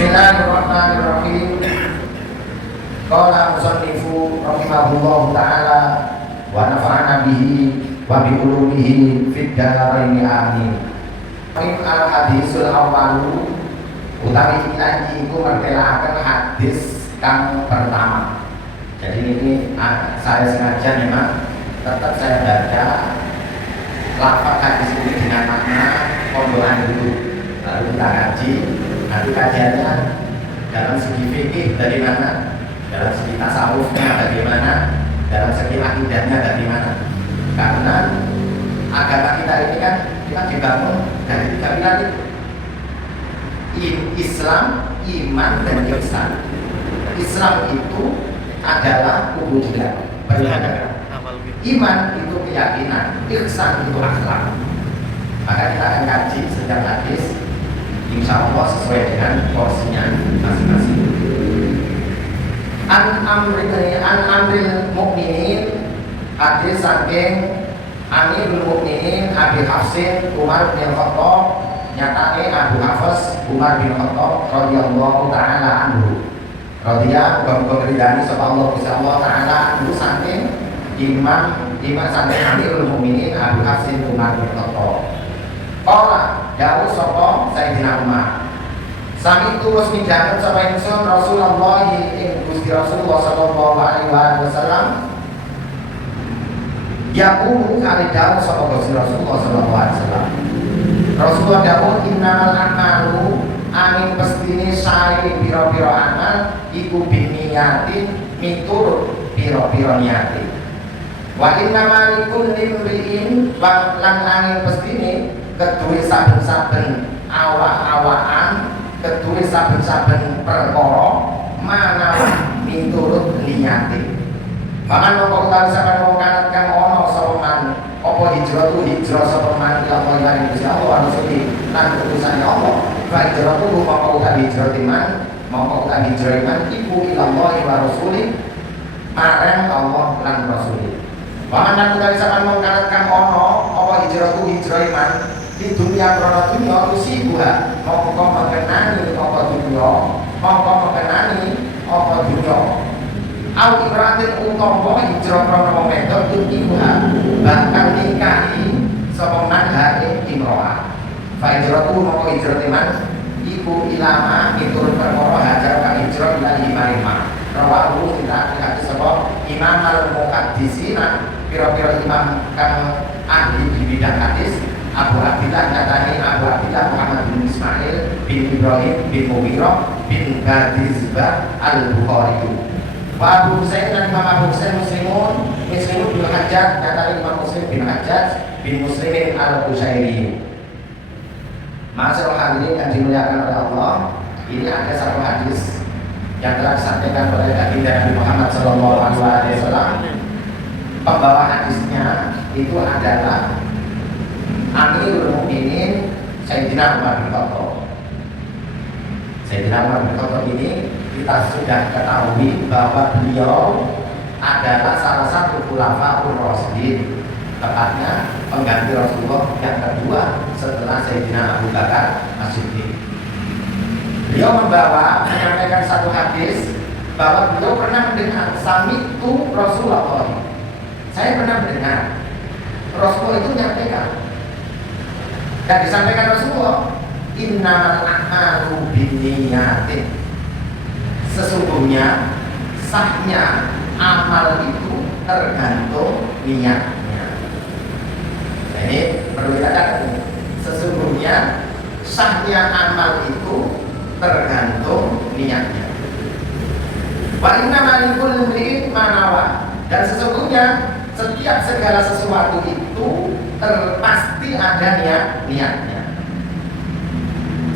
Bismillahirrahmanirrahim. Qala musannifu rahimahullahu ta'ala wa nafa'ana bihi wa bi ulumihi fid dharain amin. Al hadisul awwalu utawi iki iku mertelaken hadis kang pertama. Jadi ini saya sengaja memang tetap saya baca lafaz hadis ini dengan makna pembukaan dulu, lalu kita kaji. Nanti kajiannya dalam segi fikih bagaimana, dalam segi tasawufnya bagaimana, dalam segi akidahnya bagaimana. Karena agama kita ini kan kita dibangun dari tiga pilar itu: Islam, iman, dan ihsan. Islam itu adalah ubudiyah, peribadatan. Iman itu keyakinan, ihsan itu akhlak. Maka kita akan kaji setiap hadis, insya Allah sesuai dengan porsinya masing-masing. An amril mukminin, hadis saking Amirul Mukminin Abi Hafsin Umar bin Khattab, nyatane Abu Hafs Umar bin Khattab radhiyallahu taala anhu. Radhiya pemberidani sapa Allah Gusti Allah taala anhu saking imam saking Amirul Mukminin Abu Hafsin Umar bin Khattab. Qala dawuh sapa Sayyidina Umar, sami tu wis midhanget sapa ingsun Rasulullah ing Gusti Rasulullah sallallahu alaihi wasallam yaqulu kali dawuh sapa Gusti Rasulullah sallallahu alaihi wasallam. Rasulullah dawuh innamal a'malu amin pestine sae pira-pira amal iku binniyatin miturut pira-pira niate. Wa innamal likulli imri'in lan angin pestine keduwe saben-saben awak-awakan, keduwe saben-saben perkara manawa miturut niyate. Paman mongko utawi sampeyan wong kanat kang ana sapa man apa hijrah sapa man ila Allah lan Gusti Allah Rasul lan utusane Allah. Fa hijrah mongko utawi hijrah iman, mongko utawi hijrah iman iku ila Allah wa Rasul marang Allah lan Rasul. Paman lan utawi sampeyan wong kanat kang ana apa hijrah iman di dunia krono dunia usibuha mongko mengenani apa dunia, mongko mengenani apa dunia. Au ibratin utawa hijrah krono wedok ibuha bakal nikahi sapa manhare imro'ah. Fa hijratu mongko hijrah iman iku ilama miturut perkara hajar kang hijrah ila iman. Rawahu kita hadis sapa Imam al-Muhaddisina pira-pira imam kang ahli di bidang hadis. Abu Abdillah katanya Abu Abdillah Muhammad bin Ismail bin Ibrahim bin Mughirah bin Bardizbah al-Bukhari. Wa Abu Husain dan Imam Abu Husain Muslim bin Hajjaj katanya Imam Muslim bin Hajjaj bin Muslimin al-Qushairi. Masyaallah hadirin yang dimuliakan oleh Allah, ini ada satu hadis yang telah disampaikan oleh baginda Nabi Muhammad SAW. Pembawa hadisnya itu adalah Amirul Mukminin Sayyidina Umar bin Khattab. Sayyidina Umar bin Khattab ini kita sudah ketahui bahwa beliau adalah salah satu khulafaur rasyidin, tepatnya pengganti Rasulullah yang kedua setelah Sayyidina Abu Bakar As-Siddiq. Beliau menyampaikan satu hadis bahwa beliau pernah mendengar sami'tu Rasulullah. Saya pernah mendengar Rasulullah itu menyampaikan, dan disampaikan Rasulullah, innamal a'malu binniyatin. Sesungguhnya sahnya amal itu tergantung niatnya. Nah, ini perlu dicatat. Sesungguhnya sahnya amal itu tergantung niatnya. Wa innamal likulli imri'in ma nawa. Dan sesungguhnya setiap segala sesuatu itu pasti ada niatnya.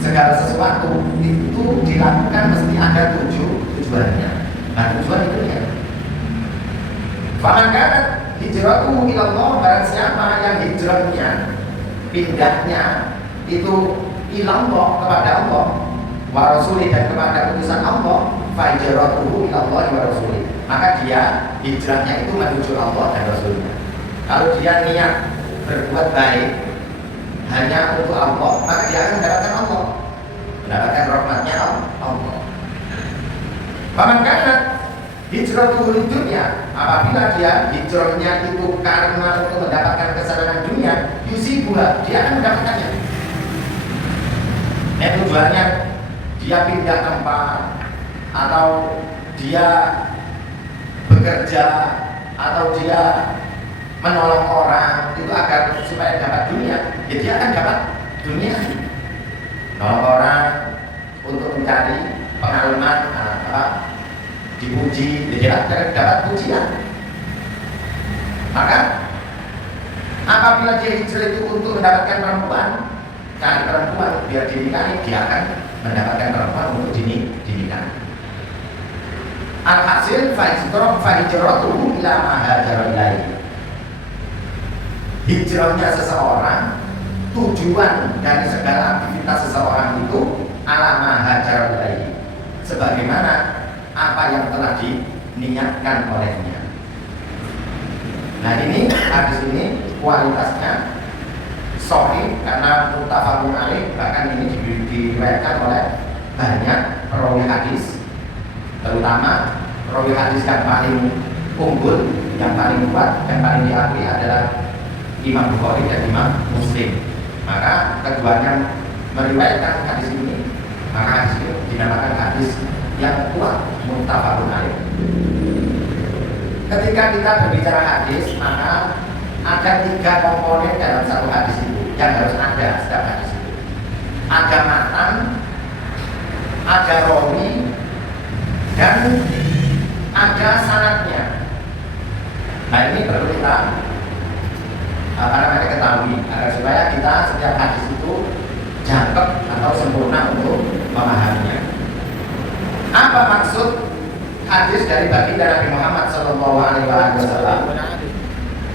Segala sesuatu itu dilakukan mesti ada tujuannya. Nah, tujuan itu ya. Faman kanat hijratuhu ila Allah, barang siapa yang hijrahnya, pindahnya itu ila Allah, kepada Allah, wa rasuli, dan kepada utusan Allah, fa hijratuhu ila Allah wa rasuli. Maka dia hijrahnya itu menuju Allah dan Rasulnya. Kalau dia niat berbuat baik hanya untuk Allah, maka dia akan mendapatkan Allah, mendapatkan rahmatnya Allah. Pamangkana hijrah tuhul dunia, apabila dia hijrahnya itu karena untuk mendapatkan kesenangan dunia, yusibuha, dia akan mendapatkannya. Tujuannya dia pindah tempat, atau dia bekerja, atau dia menolong orang itu agar supaya dapat dunia, ya dia akan dapat dunia. Menolong orang untuk mencari pengalaman, dipuji, dia dapat pujian. Maka apabila dia hijrah itu untuk mendapatkan perempuan, cari perempuan biar dinikahi, dia akan mendapatkan perempuan untuk dinikahi. Alhasil fahijratuhu ila ma hajara ilaihi. Hijrahnya seseorang, tujuan dari segala aktivitas seseorang itu ala ma hajara ilaihi, sebagaimana apa yang telah diniatkan olehnya. Nah, ini hadis ini kualitasnya sahih karena muttafaqun alaih, bahkan ini diriwayatkan oleh banyak perawi hadis, terutama perawi hadis yang paling unggul, yang paling kuat, yang paling diakui adalah Imam Bukhari dan Imam Muslim. Maka keduanya meriwayatkan hadis ini, maka hadis ini dinamakan hadis yang kuat, muttafaqun alaih. Ketika kita berbicara hadis, maka ada 3 komponen dalam satu hadis itu yang harus ada setiap hadis itu. Ada matan, ada rawi, dan ada sanadnya. Nah, ini perlu kita ketahui agar supaya kita setiap hadis itu jangkep atau sempurna untuk memahaminya. Apa maksud hadis dari baginda Nabi Muhammad SAW?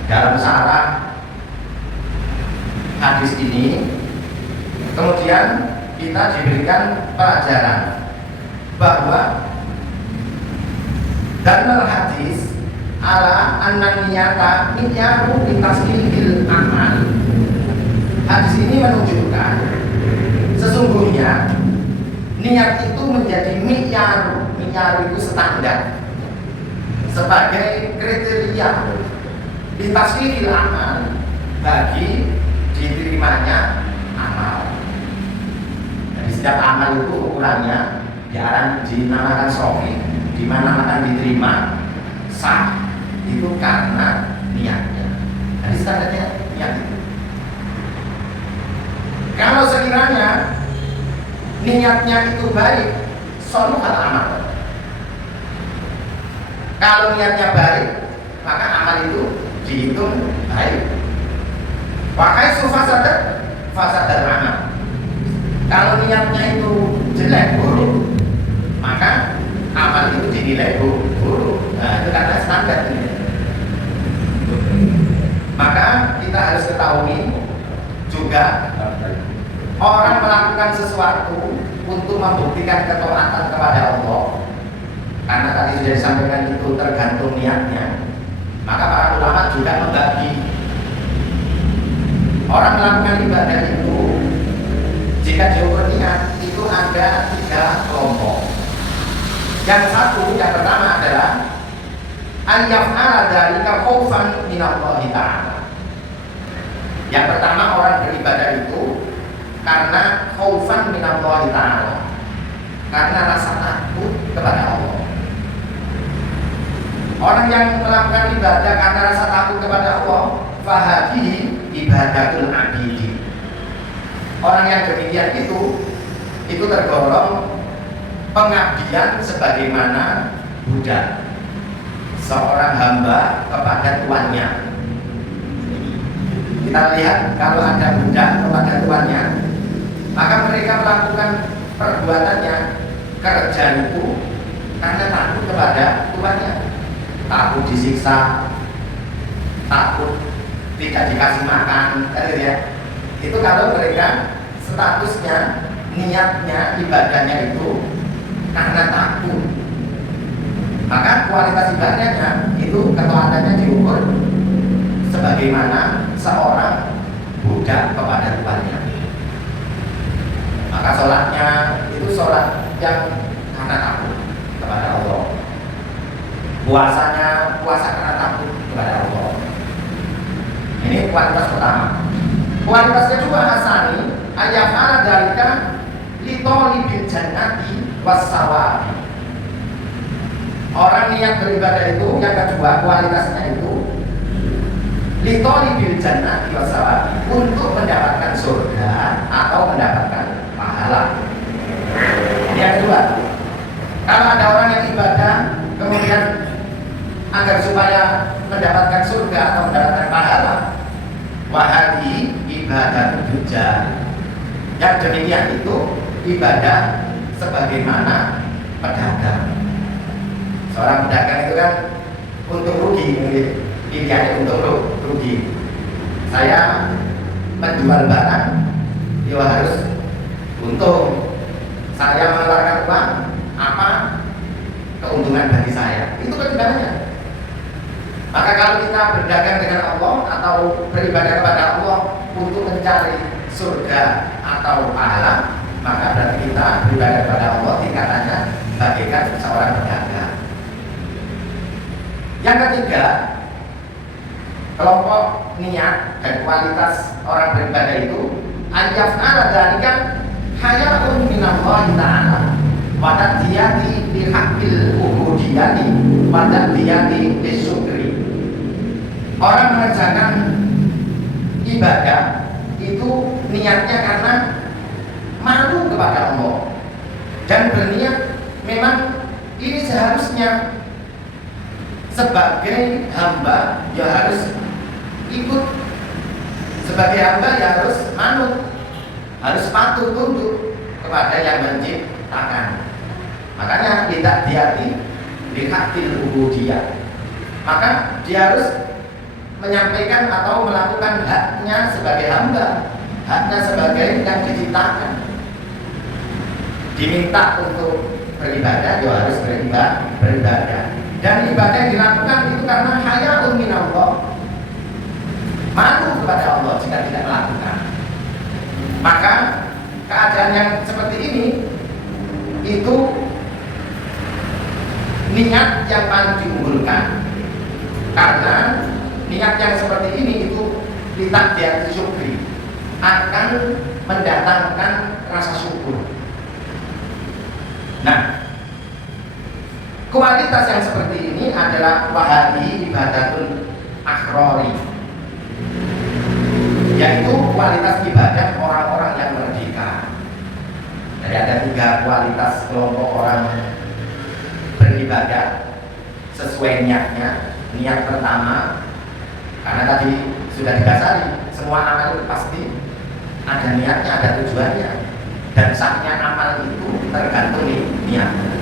Dalam syarah hadis ini, kemudian kita diberikan pelajaran bahwa dalil hadis ala anna niyata niyatu litasdihil amal. Hadis ini menunjukkan sesungguhnya niat itu menjadi mi'yaru itu standar sebagai kriteria litasdihil amal, bagi diterimanya amal. Jadi setiap amal itu ukurannya jarang dinamakan sahih, di mana akan diterima sah itu karena niatnya. Jadi standarnya niat itu. Kalau sekiranya niatnya itu baik, soluhal amal. Kalau niatnya baik, maka amal itu dihitung baik. Pakai fasadat amal. Kalau niatnya itu jelek, buruk, maka amal itu dinilai buruk. Nah, itu karena standar ini. Maka kita harus ketahui juga, orang melakukan sesuatu untuk membuktikan ketaatan kepada Allah, karena tadi sudah disampaikan itu tergantung niatnya. Maka para ulama juga membagi orang melakukan ibadah itu, jika diukur niat itu ada 3 kelompok. Yang satu, yang pertama adalah ayyaf'ala dzalika khaufan minallahi ta'ala. Yang pertama, orang beribadah itu karena khaufan minallahi ta'ala, karena rasa takut kepada Allah. Orang yang melakukan ibadah karena rasa takut kepada Allah, fahadihi ibadatul abidi. Orang yang demikian itu tergolong pengabdian sebagaimana budak, seorang hamba kepada tuannya. Kita lihat kalau ada budak kepada tuannya, maka mereka melakukan perbuatannya, kerja itu karena takut kepada tuannya, takut disiksa, takut tidak dikasih makan, ya. Itu kalau mereka statusnya, niatnya, ibadahnya itu karena takut, maka kualitas ibadahnya itu ketaatannya diukur sebagaimana seorang budak kepada tuannya. Maka sholatnya itu sholat yang karena takut kepada Allah. Puasanya puasa karena takut kepada Allah. Ini kualitas pertama. Kualitas kedua hasani ayat dalika litolibil jannati wassawabi. Orang niat beribadah itu yang kedua kualitasnya itu litolibil jannati wassawabi, untuk mendapatkan surga atau mendapatkan pahala. Ini yang kedua. Kalau ada orang yang ibadah kemudian agar supaya mendapatkan surga atau mendapatkan pahala, wahadi ibadah tujuan. Yang demikian itu ibadah sebagaimana pedagang. Seorang pedagang itu kan untuk rugi, pilihannya untuk rugi. Saya menjual barang, dia harus untung. Saya mengeluarkan uang, apa keuntungan bagi saya? Itu pertimbangannya. Maka kalau kita berdagang dengan Allah atau beribadah kepada Allah untuk mencari surga atau pahala, maka berarti kita beribadah kepada Allah tingkatannya bagaikan seorang pedagang. Yang ketiga, kelompok niat dan kualitas orang beribadah itu ayyaf'ala dzalika haya'un minallahi ta'ala wa tadiyati bi haqqil ubudiyati wa tadiyati bisyukri. Orang mengerjakan ibadah itu niatnya karena malu kepada Allah dan berniat memang ini seharusnya sebagai hamba ya harus ikut, sebagai hamba ya harus manut, harus patuh tunduk kepada yang menciptakan. Makanya tidak diati bihaqil ubudiyah, maka dia harus menyampaikan atau melakukan haknya sebagai hamba, haknya sebagai yang diciptakan. Diminta untuk beribadah, dia harus beribadah. Dan ibadah yang dilakukan itu karena haya'un minallah, malu kepada Allah jika tidak melakukan. Maka keadaan yang seperti ini itu niat yang paling diunggulkan, karena niat yang seperti ini itu ditakdir syukri, akan mendatangkan rasa syukur. Nah, kualitas yang seperti ini adalah wahadi ibadatul akhrori, yaitu kualitas ibadah orang-orang yang merdeka. Jadi ada 3 kualitas kelompok orang beribadah sesuai niatnya. Niat pertama, karena tadi sudah didasari semua amal itu pasti ada niatnya, ada tujuannya, dan sahnya amal itu tergantung niatnya.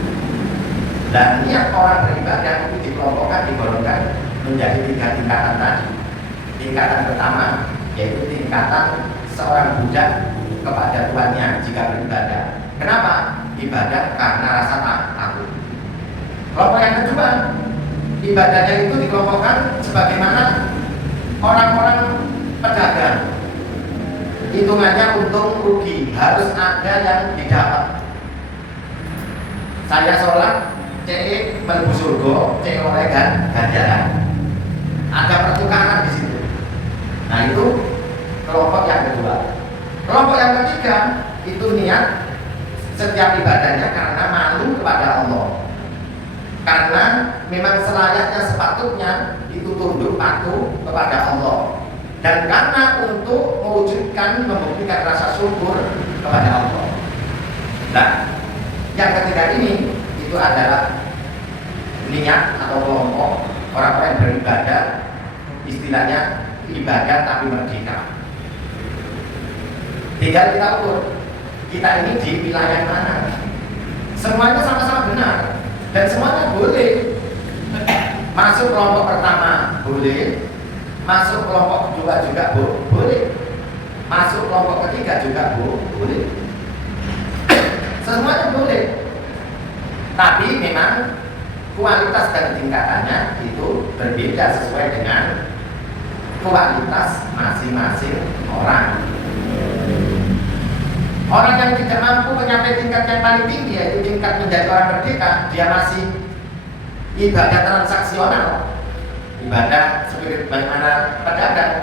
Dan niat orang beribadah itu dikelompokkan, digolongkan menjadi 3 tingkatan tadi. Tingkatan pertama yaitu tingkatan seorang budak kepada tuannya jika beribadah. Kenapa? Ibadah karena rasa takut. Kelompok yang kedua, ibadahnya itu dikelompokkan sebagaimana orang-orang pedagang. Hitungannya untung rugi, harus ada yang didapat. Saya sholat, cek mlebu surga, cek oleh ganjaran. Ada pertukaran di situ. Nah itu kelompok yang kedua. Kelompok yang ketiga itu niat setiap ibadahnya karena malu kepada Allah, karena memang selayaknya sepatutnya itu tunduk patuh kepada Allah, dan karena untuk mewujudkan, membuktikan rasa syukur kepada Allah. Nah, yang ketiga ini itu adalah niat atau kelompok orang-orang yang beribadah, istilahnya ibadah tapi merdeka. Tinggal kita ukur, kita ini di wilayah mana. Semuanya sama-sama benar dan semuanya boleh. Masuk kelompok pertama boleh, masuk kelompok kedua juga boleh, masuk kelompok ketiga juga boleh. Semuanya boleh, tapi memang kualitas dan tingkatannya itu berbeda sesuai dengan kualitas masing-masing orang. Orang yang tidak mampu mencapai tingkat yang paling tinggi, yaitu tingkat menjadi orang merdeka, dia masih ibadah transaksional, ibadah seperti bagaimana pedagang,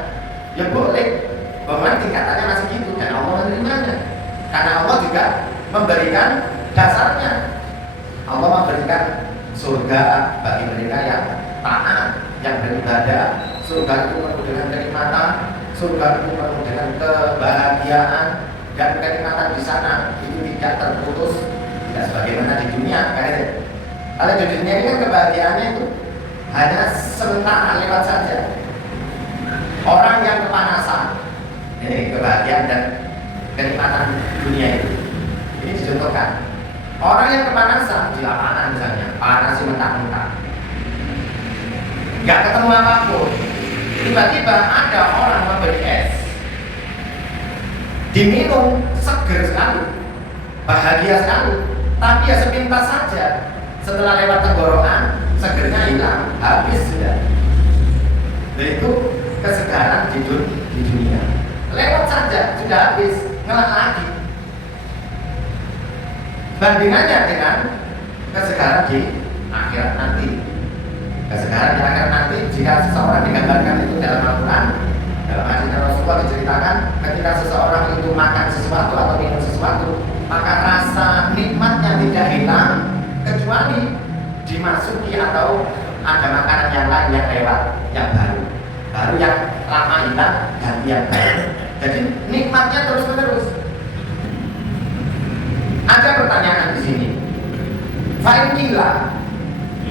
ya boleh, bahwa tingkatannya masih gitu dan Allah menerimanya, karena Allah juga memberikan dasarnya. Allah memberikan surga bagi mereka yang taat, yang beribadah. Surga itu penuh dengan kenikmatan, surga itu penuh dengan kebahagiaan, dan kenikmatan di sana itu tidak terputus, tidak sebagaimana di dunia. Kalau di dunia ini kan kebahagiaannya itu hanya sementara, lewat saja. Orang yang kepanasan, ini kebahagiaan dan kenikmatan dunia ini dicontohkan. Orang yang kepanasan di lapangan misalnya, panas mentah-mentah, nggak ketemu apapun, tiba-tiba ada orang memberi es, diminum, seger sekali, bahagia sekali, tapi ya sepintas saja. Setelah lewat tenggorokan, segernya hilang, habis sudah. Dan itu kesegaran di dunia. Lewat saja, sudah habis, ngelak lagi. Bandingannya dengan kesegaran di akhirat nanti. Kesegaran di akhirat nanti, jika seseorang digambarkan itu dalam Al-Quran, dalam hadis Rasulullah diceritakan, ketika seseorang itu makan sesuatu atau minum sesuatu, maka rasa nikmatnya tidak hilang kecuali dimasuki atau ada makanan yang lain yang lewat, yang baru yang lama hilang ganti yang baru. Jadi nikmatnya terus menerus. Ada pertanyaan di sini. Fa'inkilah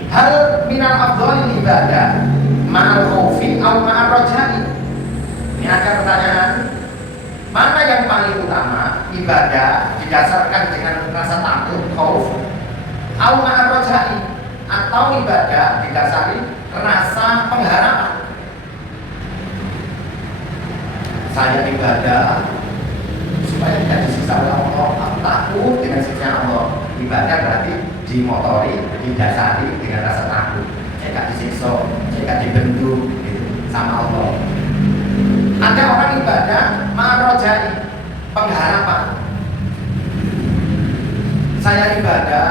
hal minal afdhalil ibadah ma'al khaufi aw ma'al rajai. Ini ada pertanyaan, mana yang paling utama, ibadah didasarkan dengan rasa takut, khauf, aw ma'al rajai, atau ibadah didasari rasa pengharapan? Saya ibadah supaya tidak disiksa oleh Allah, aku takut dengan siksa Allah. Ibadah berarti dimotori, didasari dengan rasa takut. Saya tidak disiksa, saya tidak dibentuk gitu, sama Allah. Ada orang ibadah marojai, pengharapan. Saya ibadah,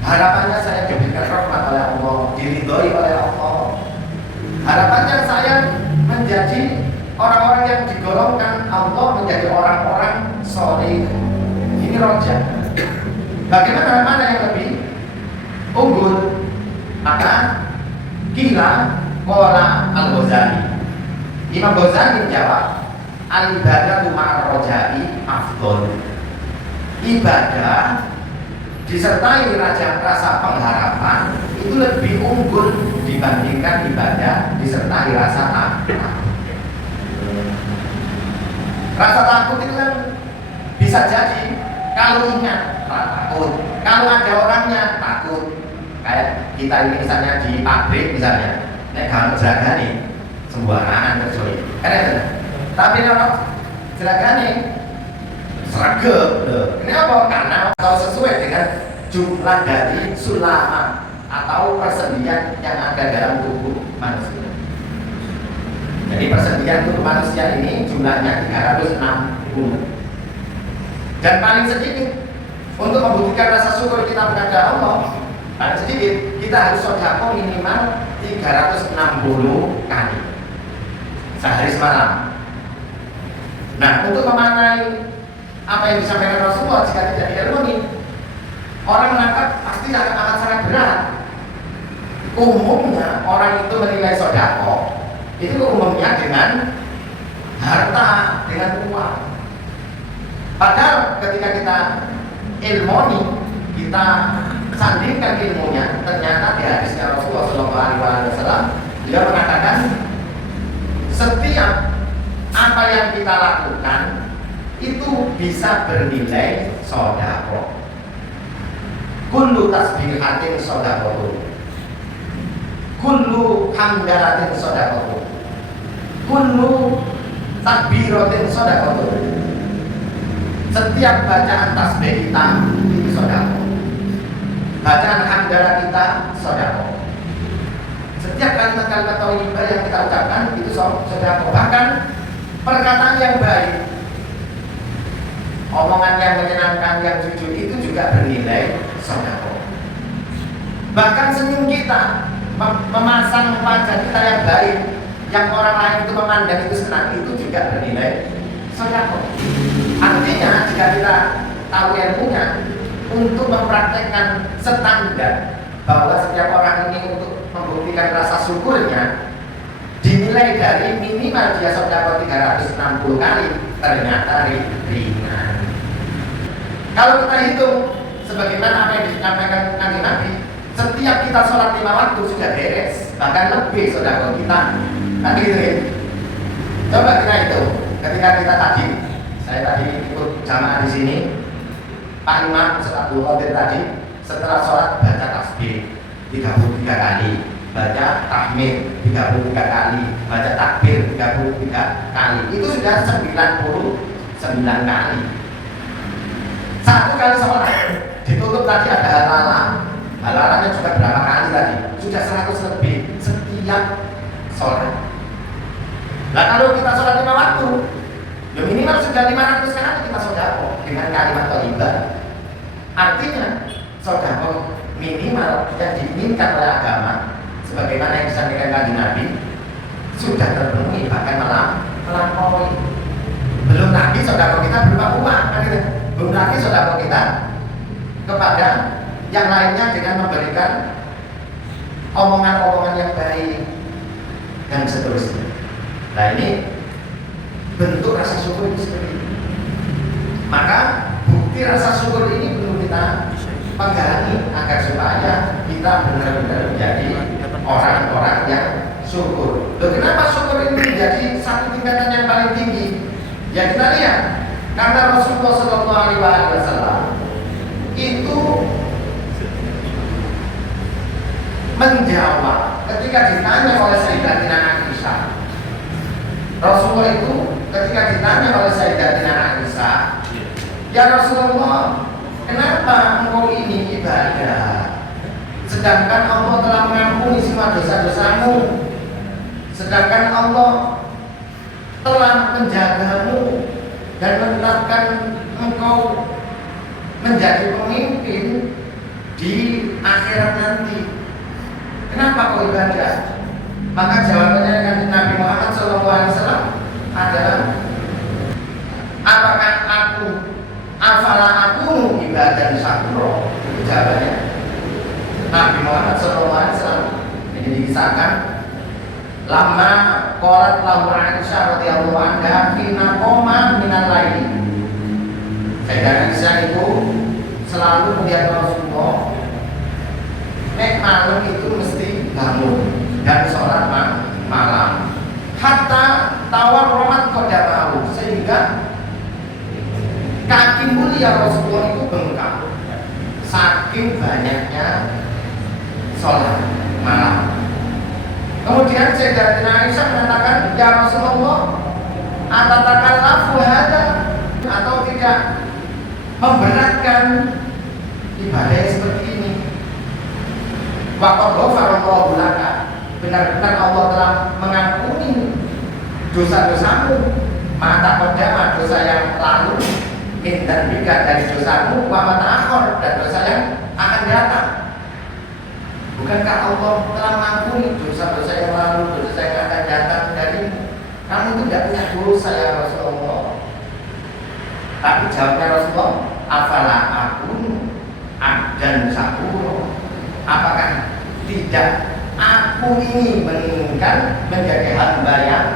harapannya saya diberikan rahmat oleh Allah, diridhoi oleh Allah. Harapannya saya menjadi orang-orang yang digolongkan Allah menjadi orang-orang soleh. Ini roja. Bagaimana mana yang lebih unggul? Maka kila kola al-Ghazali. Imam Ghazali menjawab, al-ibadatu ma'ar rojai afdol. Ibadah disertai rasa pengharapan itu lebih unggul dibandingkan ibadah disertai rasa takut. Rasa takut itu kan bisa jadi kalau ingat takut, kalau ada orangnya takut. Kayak kita ini misalnya di pabrik misalnya, nek kamu jaga nih sembarangan kecuali, tapi kalau jaga nih seragam, ini apa? Karena kalau sesuai dengan jumlah dari sulama atau persendian yang ada dalam tubuh manusia. Jadi persendian tubuh manusia ini jumlahnya 360. Dan paling sedikit untuk membuktikan rasa syukur kita kepada Allah, paling sedikit kita harus sedekah minimal 360 kali sehari semalam. Nah, untuk memaknai apa yang disampaikan Rasulullah, jika tidak diilmuni, orang menangkap pasti akan sangat berat. Umumnya orang itu menilai sedekah itu umumnya dengan harta, dengan uang. Padahal ketika kita ilmoni, kita sandingkan ilmunya, ternyata di hadisnya Rasulullah SAW, dia mengatakan setiap apa yang kita lakukan itu bisa bernilai sedekah. Kullu tasbihatin sedekah, kullu hamdalatin sedekah, kullu takbiratin sedekah. Setiap bacaan tasbih kita itu sedekah. Bacaan hamdalah kita sedekah. Setiap kalimat-kalimat thayyibah yang kita ucapkan itu sedekah. Bahkan perkataan yang baik omongan yang menyenangkan, yang jujur itu juga bernilai sedekah. Bahkan senyum kita, memasang wajah kita yang baik, yang orang lain itu memandang itu senang, itu juga bernilai sedekah. Artinya jika kita tahu ilmunya, untuk mempraktekkan standar bahwa setiap orang ini untuk membuktikan rasa syukurnya dinilai dari minimal dia sedekah 360 kali, ternyata ringan. Kalau kita hitung sebagaimana apa yang disampaikan Kanjeng Nabi, setiap kita sholat 5 waktu sudah beres, bahkan lebih sedekah kita, kan gitu ya. Coba kita hitung, ketika kita tadi, saya tadi ikut jamaah di sini, Pak Imam setelah Qadir tadi, setelah sholat baca tasbih 33 kali, baca tahmid 33 kali, baca takbir 33 kali, itu sudah 99 kali. Satu kali sholat ditutup tadi ada halalan, halalannya juga berapa kali tadi? Sudah 100 lebih setiap sholat. Nah kalau kita sholat 5 waktu, ya minimal sudah 500 kali kita sedekah dengan kalimat thayyibah. Artinya sedekah minimal yang diinginkan oleh agama, sebagaimana yang disampaikan Kanjeng Nabi, sudah terpenuhi, bahkan melampaui. Belum lagi sedekah kita berupa uang, kan gitu. Belum lagi sedekah kita kepada yang lainnya dengan memberikan omongan-omongan yang baik dan seterusnya. Nah ini bentuk rasa syukur itu seperti ini. Maka bukti rasa syukur ini perlu kita pegangi agar supaya kita benar-benar menjadi orang-orang yang syukur. Loh, kenapa syukur ini menjadi satu tingkatan yang paling tinggi? Ya kita lihat, karena Rasulullah SAW itu menjawab ketika ditanya oleh Sayyidatina Aisyah. Rasulullah itu ketika ditanya oleh Sayyidatina Aisyah, ya Rasulullah, kenapa engkau ini ibadah sedangkan Allah telah mengampuni semua dosa-dosamu, sedangkan Allah telah menjagamu dan menetapkan engkau menjadi pemimpin di akhirat nanti, kenapa kau ibadah? Maka jawabannya dengan Nabi Muhammad SAW adalah, apakah aku ibadah syakuro? Itu jawabannya Nabi Muhammad SAW. Ini dikisahkan lama qalat lahu Aisyah radhiyallahu anha fina qoma minal laili. Sayyidah Aisyah itu selalu melihat Rasulullah nek malam itu mesti bangun dan sholat malam hatta tawar romat qadamahu, sehingga kaki mulia Rasulullah itu bengkak saking banyaknya sholat malam. Kemudian Sayyidatina Aisyah mengatakan, ya Rasulullah, atatakallahu hada, atau tidak memberatkan ibadah seperti ini? Wa qad ghafarallahu laka, benar-benar Allah telah mengampuni dosa-dosamu, mata kodama, dosa yang lalu, dan juga dari dosamu, wa mata akhir, dan dosa yang akan datang. Bukankah Allah telah mengampuni dosa-dosa yang lalu, dosa yang akan datang darimu? Kamu itu tidak punya dosa ya Rasulullah. Tapi jawabnya Rasulullah, afala akun abdan syakuro, apakah tidak aku ini menginginkan menjadi hamba yang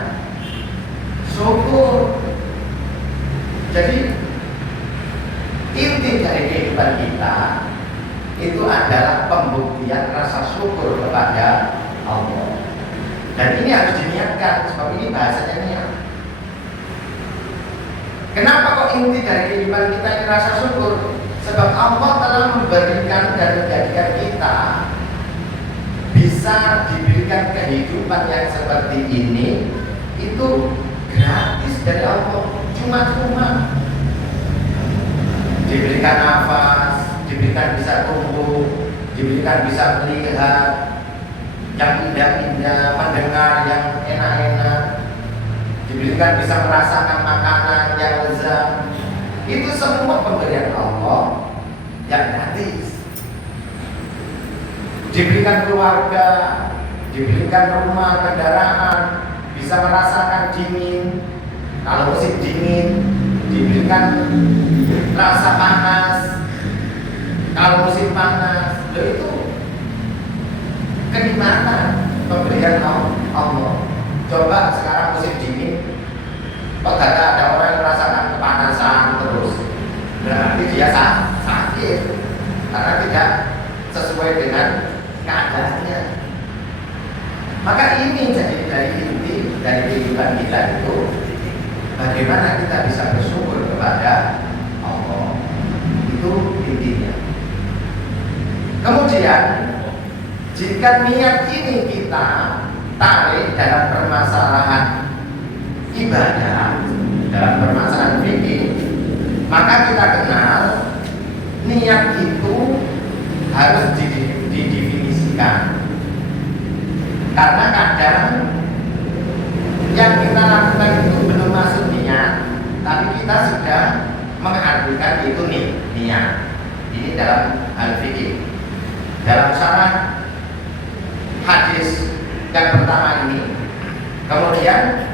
syukur? Jadi inti dari kehidupan kita itu adalah pembuktian rasa syukur kepada Allah. Dan ini harus diniatkan, sebab ini bahasanya niat. Kenapa kok inti dari kehidupan kita ini rasa syukur? Sebab Allah telah memberikan dan menjadikan kita bisa diberikan kehidupan yang seperti ini itu gratis dari Allah, cuma-cuma. Diberikan nafas, diberikan bisa tumbuh, diberikan bisa melihat yang indah-indah, mendengar yang enak-enak, diberikan bisa merasakan makanan yang lezat, Itu semua pemberian Allah yang gratis. Diberikan keluarga, diberikan rumah, kendaraan, bisa merasakan dingin. Kalau musim dingin, diberikan rasa panas. Kalau musim panas, itu kenikmatan pemberian Allah. Coba sekarang musim dingin, kok ada orang yang merasakan kepanasan terus, berarti dia sakit karena tidak sesuai dengan keadaannya. Maka ini jadi dari inti dari kehidupan kita itu, bagaimana kita bisa bersyukur kepada Allah. Itu intinya. Kemudian jika niat ini kita tarik dalam permasalahan ibadah, dalam permasalahan fikih, maka kita kenal niat itu harus didefinisikan. Karena kadang yang kita lakukan itu belum masuk niat, tapi kita sudah mengartikan itu niat. Ini dalam hal fikih. Dalam syarah hadis yang pertama ini, kemudian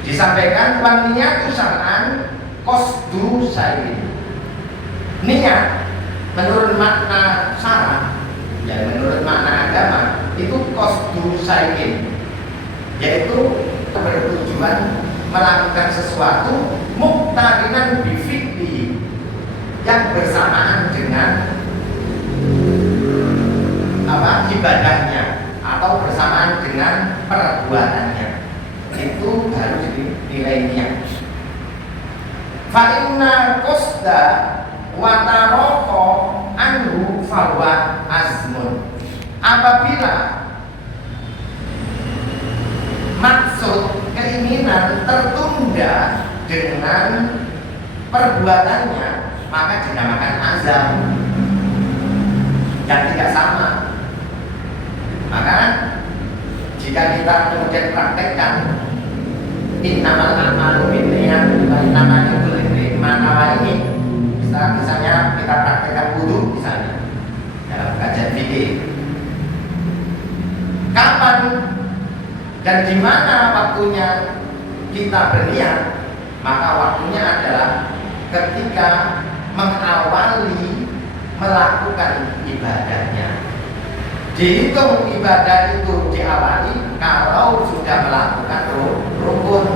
disampaikan wan niyatu syar'an qasdu syai'in. Niat menurut makna syarah, ya menurut makna agama itu qasdu syai'in, yaitu bertujuan melakukan sesuatu muqtarinan bi fi'li, yang bersamaan dengan ibadahnya atau bersamaan dengan perbuatannya. Itu harus dinilai niat. Fa inna qasda wa taraqo anhu fahuwa azmun. Apabila maksud keinginan tertunda dengan perbuatannya, maka dinamakan azam yang tidak sama. Maka jika kita kemudian praktekkan innamal a'malu binniyat wa innamal likulli imri'in ma nawa ini, misalnya kita praktekkan wudu misalnya dalam kajian fikih, kapan dan di mana waktunya kita berniat, maka waktunya adalah ketika mengawali melakukan ibadahnya. Dihitung ibadah itu diawali kalau sudah melakukan rukun.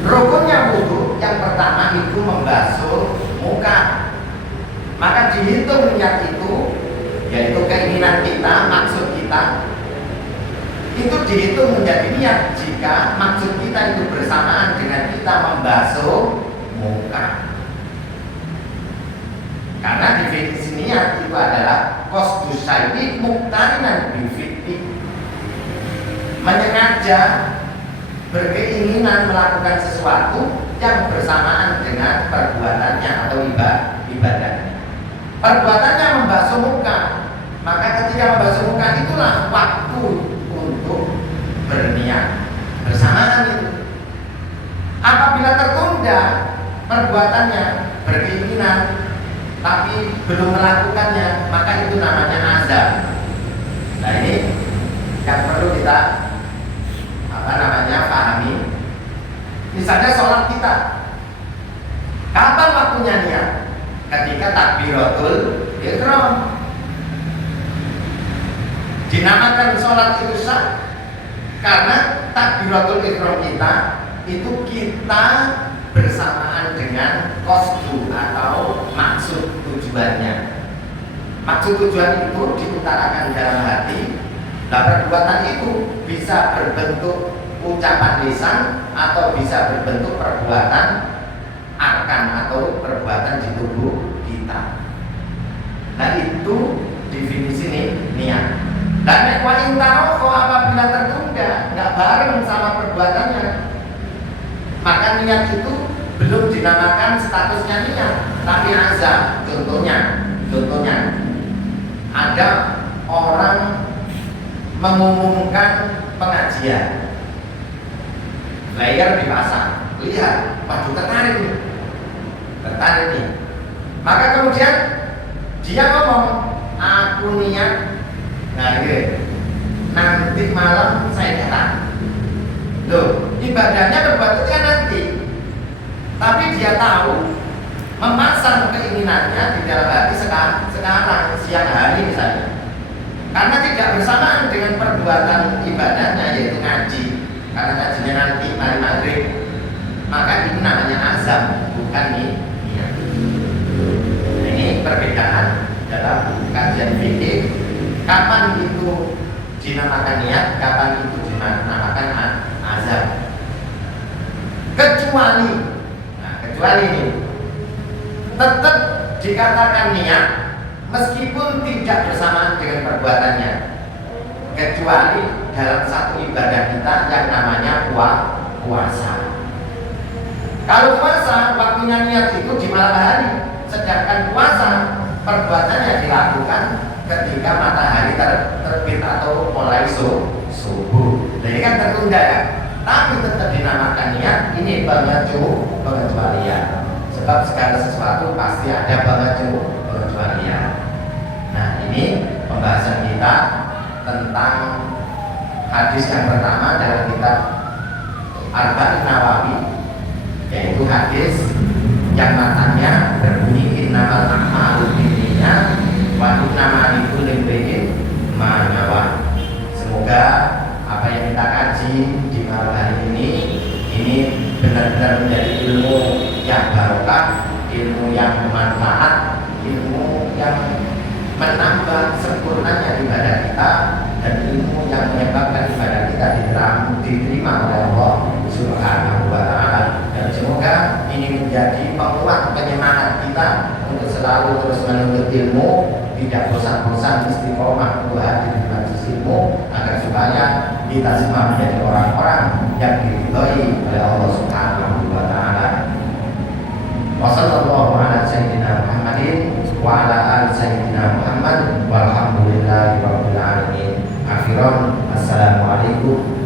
Rukunnya wudu yang pertama itu membasuh muka. Maka dihitung niat itu, yaitu keinginan kita, maksud kita, itu dihitung menjadi niat jika maksud kita itu bersamaan dengan kita membasuh muka. Karena definisi niat itu adalah qasdu syai'i muqtarinan bi fi'li, menyengaja berkeinginan melakukan sesuatu yang bersamaan dengan perbuatannya atau ibadahnya. Perbuatannya membasuh muka, maka ketika membasuh muka itulah waktu untuk berniat bersamaan itu. Apabila tertunda perbuatannya, berkeinginan tapi belum melakukannya, maka itu namanya azam. Nah ini yang perlu kita pahami. Misalnya sholat kita, kapan waktunya niat? Ketika takbiratul ihram. Dinamakan sholat itu sah karena takbiratul ihram kita itu kita bersamaan dengan qasdu atau maksud tujuannya. Maksud tujuan itu diutarakan dalam hati. Nah, perbuatan itu bisa berbentuk ucapan lisan atau bisa berbentuk perbuatan arkan atau perbuatan di tubuh kita. Nah, itu definisi niat. Dan wa intaroko apabila tertunda, nggak bareng sama perbuatannya, maka niat itu belum dinamakan statusnya niat, tapi azam. Contohnya ada orang mengumumkan pengajian, flyer dipasang, lihat, waduh tertarik nih. Maka kemudian dia ngomong, aku niat, nah gitu, nanti malam saya datang. Loh, ibadahnya berbuatnya nanti, tapi dia tahu memasang keinginannya di dalam hati sekarang siang hari misalnya, karena tidak bersamaan dengan perbuatan ibadahnya yaitu ngaji, karena ngajinya nanti malam maghrib, maka itu namanya azam, bukan niat. Nah, ini perbedaan dalam kajian fikih, kapan itu dinamakan niat, kapan itu dinamakan azam. Kecuali ini tetap dikatakan niat meskipun tidak bersamaan dengan perbuatannya, kecuali dalam satu ibadah kita yang namanya puasa. Kalau puasa waktunya niat itu di malam hari, sedangkan puasa perbuatannya dilakukan ketika matahari terbit atau mulai subuh. Jadi kan tertunda ya, tapi tetap dinamakan niat. Ini pengecualian. Sebab segala sesuatu pasti ada pengecualian. Nah, ini pembahasan kita tentang hadis yang pertama dalam kitab Arba'in Nawawi, yaitu hadis yang matanya berbunyi innamal a'malu binniyat wa innamal likulli imri'in ma nawa. Semoga apa yang kita kaji di malam hari ini benar-benar menjadi ilmu yang barokah, ilmu yang bermanfaat, ilmu yang menambah sempurnanya ibadah kita, dan ilmu yang menyebabkan ibadah kita diterima oleh Allah Subhanahu wa Ta'ala. Dan semoga ini menjadi penguat penyemangat kita untuk selalu terus menuntut ilmu, tidak bosan-bosan, istiqomah untuk hadir di majelis ilmu, agar supaya kita semua menjadi orang-orang yang diridhoi oleh Allah Subhanahu wa Ta'ala. Wassallallahu ala sayyidina Muhammadin wa ala ali sayyidina Muhammad walhamdulillahi rabbil alamin. Akhiran, assalamualaikum